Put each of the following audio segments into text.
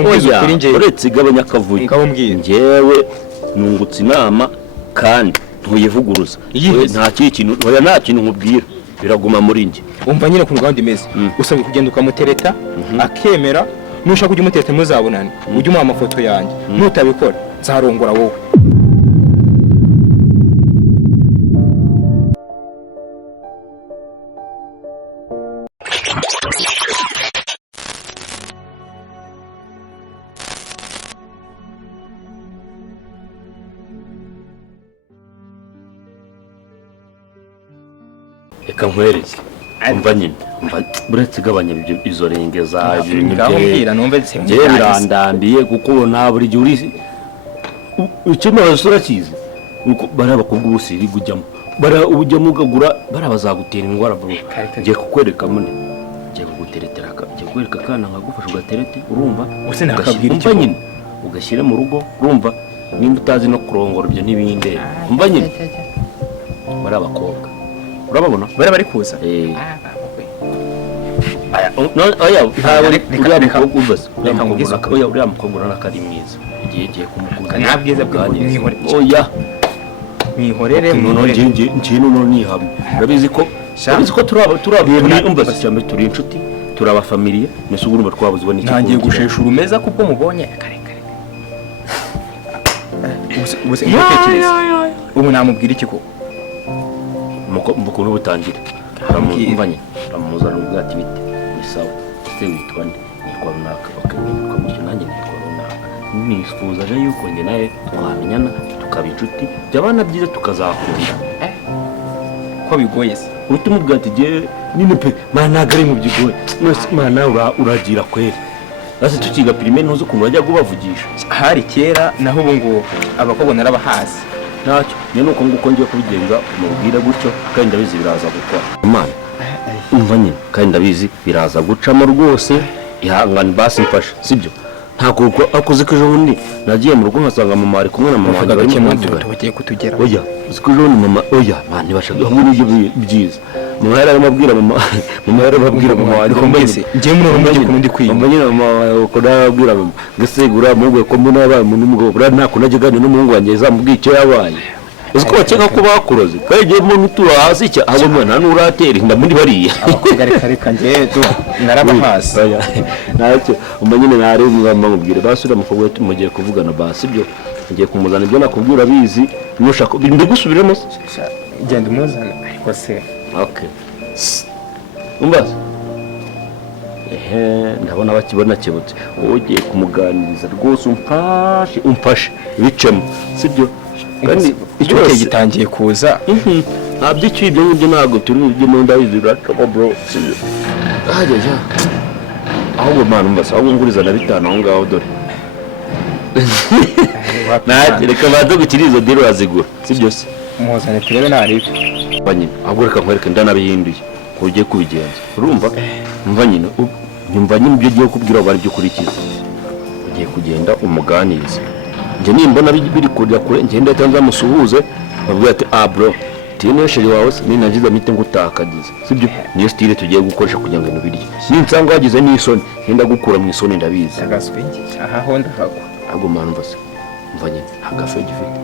nkubwiza kuri njye uretse igabanya akavuyo njyewe nungutse inama kandi ntuyivuguruza nta kintu oya nta kintu nkubwira biraguma muri njye umva nyine ku rwanda imeze usabwe kugenda ukamutereta akemera nushaka kujya umutereta muzabonana ujye umuha amafoto yanjye nutabikora nzarongora wowe reka nkwereke umva nyine uretse igabanya izo renge za njyewe birandambiye kuko ubona buri gihe uri ikintu wasura kizi bari abakobwa ubusiri ujyamo bari ujyamo ugagura bari bazagutera indwara bro ngiye kukwereka mune ngiye kuguteretera ngiye kukwereka kana nkagufasha ugaterete urumva use nakabwira icyo nyine ugashyira mu rugo urumva nimba utazi no kurongora ibyo n'ibindi umva nyine bari abakobwa urababona bari kuza uriya mukobwa urabona ko ari mwiza igihe kumukunda nta bwiza mwihorere ngiye noneho nihamye urabizi ko turi inshuti turi abafamiliye mbese ubu urumva twabuzwa n'iki ntangiye gushesha urumeza kuko mubonye ubu namubwira iki ko ukuntu butangira uramuzana ubwati bite ni sawa ese witwa nde nitwa runaka nitwa gutyo nanjye nitwa runaka nifuzaga yuko njye nawe twamenyana tukaba inshuti byabana byiza tukazakunda ko bigoye se urutima ubwati giye nyine pe mana ntabwo ari mu byigoye mana uragira kweri hasi tukiga pirime ntuzi ukuntu bajya kubavugisha hari kera naho ubu ngubu abakobwa narabahazi ntacyo niyo nuko nguko ngiye kubigenza umubwira gutyo kandi ndabizi biraza gukora imana umva nyine kandi ndabizi biraza gucamo rwose ihangane basi mfasha sibyo ntabwo akoze ko ejo bundi nagiye mu rugo nkasanga mama ari kumwe na mama wanjye barimo bagiye kutugera oya uziko ejo bundi mama oya mani bashaka hamwe n'ibyo byiza mama yari arimo abwira mama wanjye mbese ngiye muri uwo mujyi kundi kwiye mama nyine mama ko nabwira mama ngasegura mugo ko mbona yabaye umuntu n'umugabo bura ntako najyagane n'umuhungu wanjye zamubwiye icyo yabaye uziko bakeka ko bakuroze kagiye mu mutura hasi cya abo mwana nuratera inda muri bariya reka ngiye narabahazi ntacyo umanyine nare umubwire basura mukobwa wetu mugiye kuvugana basi ibyo ngiye kumuzana ibyo nakubwira bizi nushaka ndagusubiramo genda umuzana ariko se okay umbaza ndabona bakibona kibutse ugiye kumuganiriza rwose umfashe bicemo sibyo kandi icyo gitangiye kuza nta byicyo ibyo ngibyo ntabwo turi bujye mu ndabizi racamo bro sibyo ajya ahubwo mana umbaza ahubwo nguriza na 5 aho ngaho dore reka baze gukira izo dero razigura sibyo se muzane turebe naribi banyine ahubwo reka nkwereke ndanabihinduye ko ugiye kubigenza urumva mva nyine nyumva nyine ibyo ugiye kubwira bari byo kurikiza ugiye kugenda umuganiriza nje nimbona biri kurya kure nje ndahita nzamusuhuze bavuga ati bro tineshere wawe ninagize mite ngutakagize sibyo niyo style tugiye gukoresha kugira ngo nubirye ninsanga wagize n'isoni henda gukura mu isoni ndabizi agaswingi aha honda hagwa ahubwo mwana mvase mva nyine agafe gifite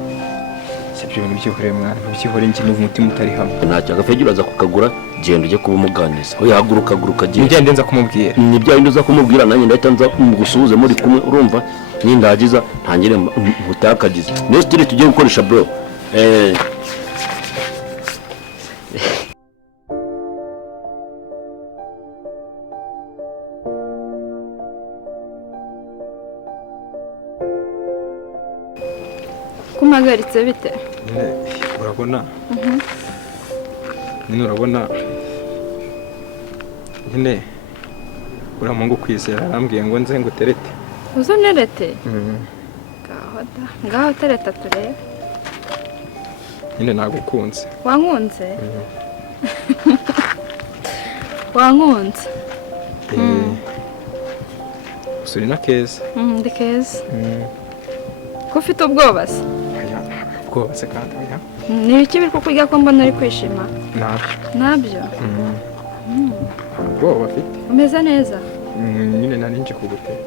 sibyo ibintu byihore mwana byihore njye n'umutima utari hamwe ntacyo agafe uraza kukagura genda ujye kuba umuganiza oya haguruka genda njye ndenza kumubwira ni bya bindi uza kumubwira nanjye ndahita nza mugusuhuze muri kumwe urumva nindagiza ntangire ngutakagize niyo style tugiye gukoresha bro kumagaritse bite urabona nyine urabona nyine uramungu kwizera arambwiye ngo nze nguterete uzonerete ngaho tereta turebe nyine nagukunze wankunze wankunze usuri na keza ndi keza ko ufite ubwoba se ubwoba se kandi oya ni ibiki biri kukurya ko mbona uri kwishima nabyo ubwoba afite umeze neza nyine nari nje kugutera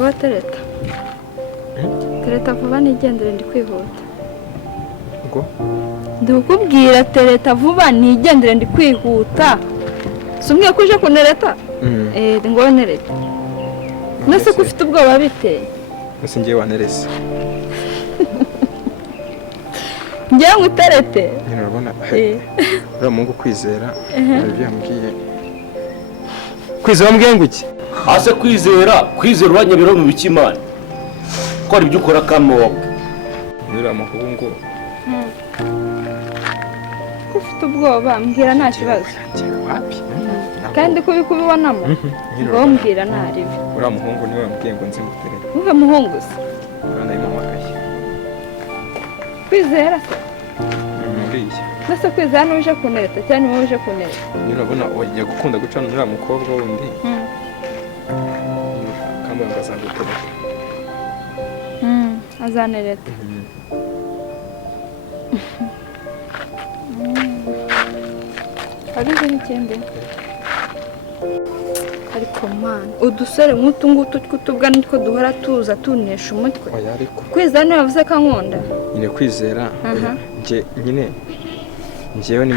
ngo tereta tereta vuba nigendere ndi kwihuta ngo ndi kukubwira tereta vuba nigendere ndi kwihuta sumwe kuje kunereta ngo nereta nase ko ufite ubwoba biteye ese ngiye wanerese ngiye nguterete urabona uriya mungu kwizera ibyo yambwiye kwizera mbwiye ngo iki hase kwizera uranyabiro mu bikimana ko ari ibyo ukora kamoka uriya muhungu ufite ubwoba mbwira nta kibazo kandi kubibonamo ngo mbwira ntaribi uriya muhungu niwe wambwiye ngo nzi nguterete uve muhungu se urana yimamakaye kwizera se uriya nase kwizera n'uje kunereta cyane niwe uje kunereta urabona wajya gukunda gucana uriya mukobwa wundi kandi ngazagutereta azanereta abize n'ikindi ariko mana udusore nk'utu ngutu tw'utubwa nitwo duhora tuza tunesha umutwe kwizera niwe yavuze ko ankunda nyine kwizera njyewe ni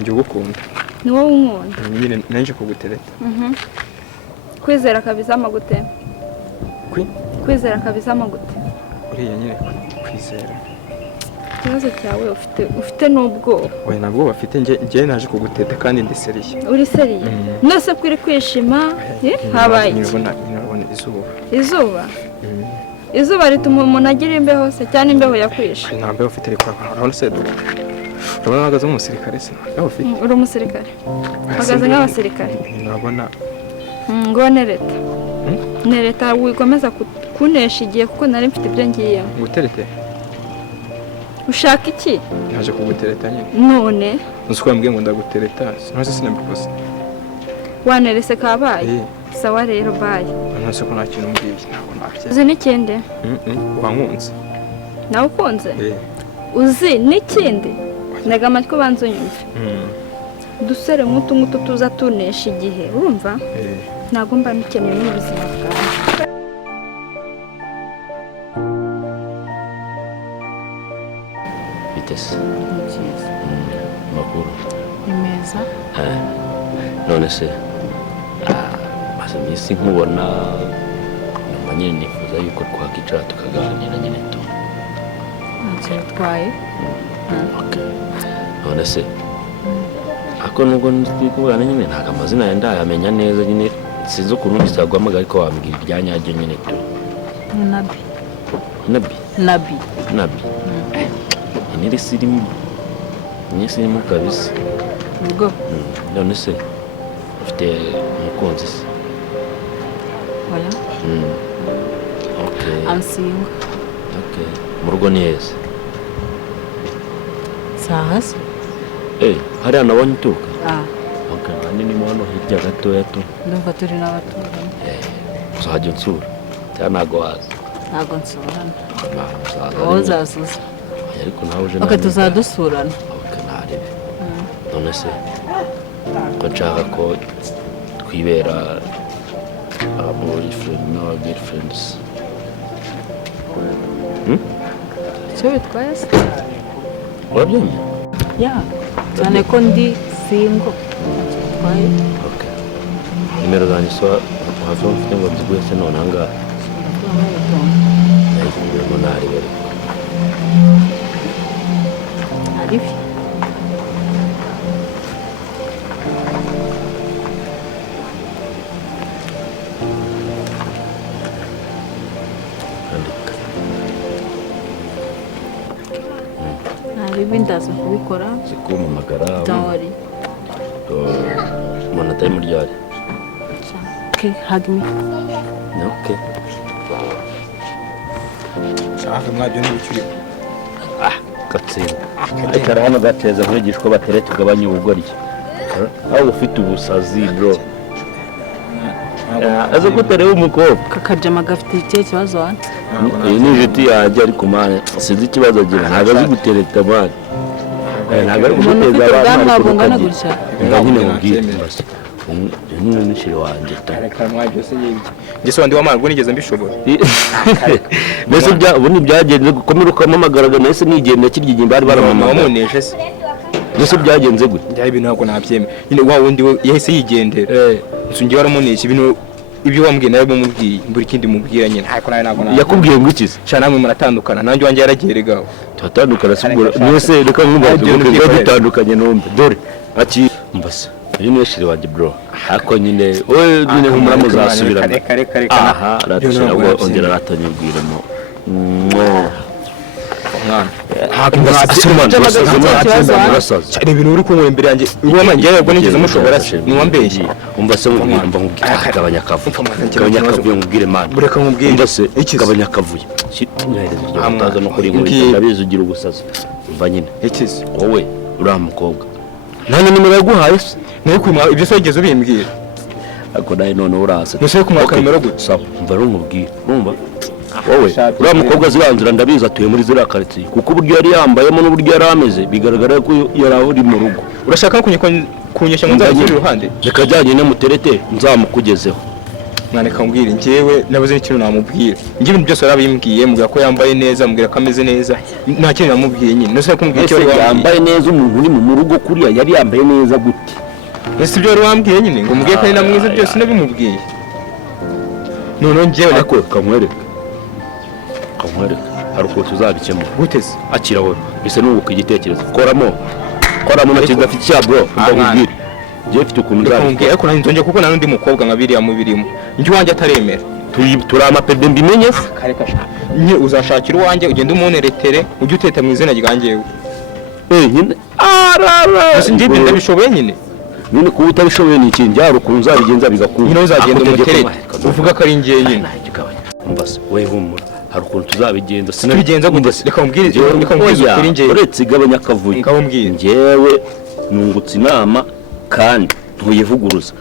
njye ugukunda ni wowe unkunda nyine nanjye kugutereta kwizera kabizama gute kwizera kabizama gute uriya nyine kwizera ikibazo cyawe ufite n'ubwoba oya ntabwo bafite njyewe naje kuguteta kandi ndi seriye uri seriye mwese kuri kwishima habaye iki urabona izuba izuba rituma umuntu agira imbeho se cyane imbeho yakwishe nta mbeho ufite ariko urabona se urabona uhagaze nk'umusirikare se ntabwo ufite uri umusirikare uhagaze nk'abasirikare urabona ngo nereta wikomeza kunesha igihe kuko nari mfite ibyo ngiyemo nguterete ushaka iki naje kugutereta nyine none uzi ko wambwiye ngo ndagutereta sinzi sinabikoze wanerese kabaye sawa rero baye nase ko nta kintu mbwiye ntabwo nabye uzi n'ikindi wankunze nawe ukunze uzi n'ikindi ntega amatwi ubanza unyumve udusore nk'utu ngutu tuza tunesha igihe urumva ntabwo mba nikeneye n'ubuzima bwawe bitese makuru ni meza none se maze iminsi nkubona nyuma nyine nifuza yuko twakicara tukaganira nyine tu ntacyo bitwaye none se ako nubwo ndi kubana nyine ntabwo amazina yawe ndayamenya neza nyine sinzi ukuntu ntizaguhamagara ariko wambwira ibya nyabyo nyine tu ni nabi ni sirimu kabisa ubwo none se ufite umukunzi se oya I'm single mu rugo ni heza sahasi hariya nabonye uturuka kandi ni hano hirya gatoya tu ndumva turi n'abaturanyi uzajya unsura cyangwa ntabwo waza ntabwo nsurana wowe uzazuza ariko nawe uje nawe tuzadusurana ntarebe none se ko nshaka ko twibera boyfriend n'aba girlfriends icyo bitwaye se urabyemeye cyane ko ndi single ntacyo bitwaye nimero zanjye so hafi mfite ngo nziguhe se none ahangaha nayifunguremo ntarebe ntaribi ntaribi ndaza kubikora zikumpamagara dawari umuntu atari muri ryari hug me shaka mwabyo n'ibicuri gatsinda ariko ari hano gateza nkurigije ko bateretse ugabanya ubugoryi aho ufite ubusazi bro aze ko utareba umukobwa kakajama gafite ikihe kibazo hano iyi ni inshuti yanjye ariko mani sinzi ikibazo agira ntabwo azi gutereta mani ntabwo ari umuntu kuguteza ufite abantu ubwanwa ariko bungana ukagira gutya nyine mubwire nyine n'ishiri wanjye reka mwaje byose yibye njye so ndi wamara ngo nigeze mbishobora mbese ubu ntibyagenze gukomera ukamamagaraga nahise nigenda kirya bari baramamagara wamuneshe se mbese byagenze gute byari ibintu ntabwo nabyemera nyine wa wundi we yahise yigendera nsungiye waramuneshe ibintu ibyo wambwiye nawe bumubwiye mbura ikindi mubwira nyine ariko nawe ntabwo yakubwiye ngo ikize sha namwe muratandukana nanjye wanjye yaragiyeregaho turatandukana sibura mwese reka mwumva dutandukanye n'umbe dore ati mbasa uyu ni shiri wanjye bro ariko nyine we nyine humura muzasubirana reka aha ratashira ngo ongera ratanyibwiremo cyane ibintu uri kunywera imbere yanjye ubona njye yabwo nigeze mushobora ni wambeshye umva se nkubwira umva nkubwira gabanya akavuye nkubwire man bureka nkubwire umva se gabanya akavuye utaza no kuri inkuru ndabizi ugira ugusaza umva nyine ikizi wowe uriya mukobwa nta nimero yaguhaye se nayo kumwa ibyo se wigeze ubimbwira ariko nawe none urasa nuse kumwaka nimero gute sawa umva rumubwira urumva wowe uriya mukobwa ziranzira ndabizi atuye muri ziriya karitsiye kuko uburyo yari yambayemo n'uburyo yari ameze bigaragara ko yari ari mu rugo urashaka no kunyeshya ngo nzagire iruhande reka ajyanye n'umuterete nzamukugezeho mwaneka mbwira njyewe nabuze n'ikintu namubwira njye ibintu byose yarabimbwiye mubwira ko yambaye neza mubwira ko ameze neza nta kintu namubwiye nyine nuse kumubwira icyo wari yambaye neza umuntu uri mu rugo kuriya yari yambaye neza gute ese ibyo wari wambwiye nyine ngo mubwiye ko ari na mwiza byose nabimubwiye noneho njyewe ariko kamwereka hari ukuntu tuzabikemura gute se akira wowe bisa n'ubuka igitekerezo koramo nacyo gafite cya bro mbabwire njyewe mfite ukuntu nzabikora ariko nanjye nzongera kuko nta n'undi mukobwa nka biriya mubirimo njye uwanjye ataremera turi amapede mbimenye se nye uzashakira uwanjye ugende umuneretere ujye uteta mu izina ryanjyewe nyine ese njye ibyo ndabishoboye nyine nyine kuba utabishoboye ni ikintu byari ukuntu uzabigenza bigakunda nyine uzagenda umuterete uvuga ko ari njye nyine umva se wowe humura hari ukuntu tuzabigenza sinabigenza gute reka mbwire ukuri njye uretse igabanya akavuyo njyewe nungutse inama kandi ntuyivuguruza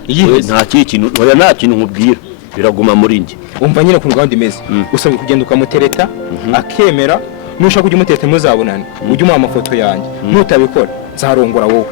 nta kintu nkubwira biraguma muri njye umva nyine ku ruganda imeze usabwe kugenda ukamutereta akemera nushaka kujya umutereta muzabonane ujye umuha amafoto yanjye nutabikora nzarongora wowe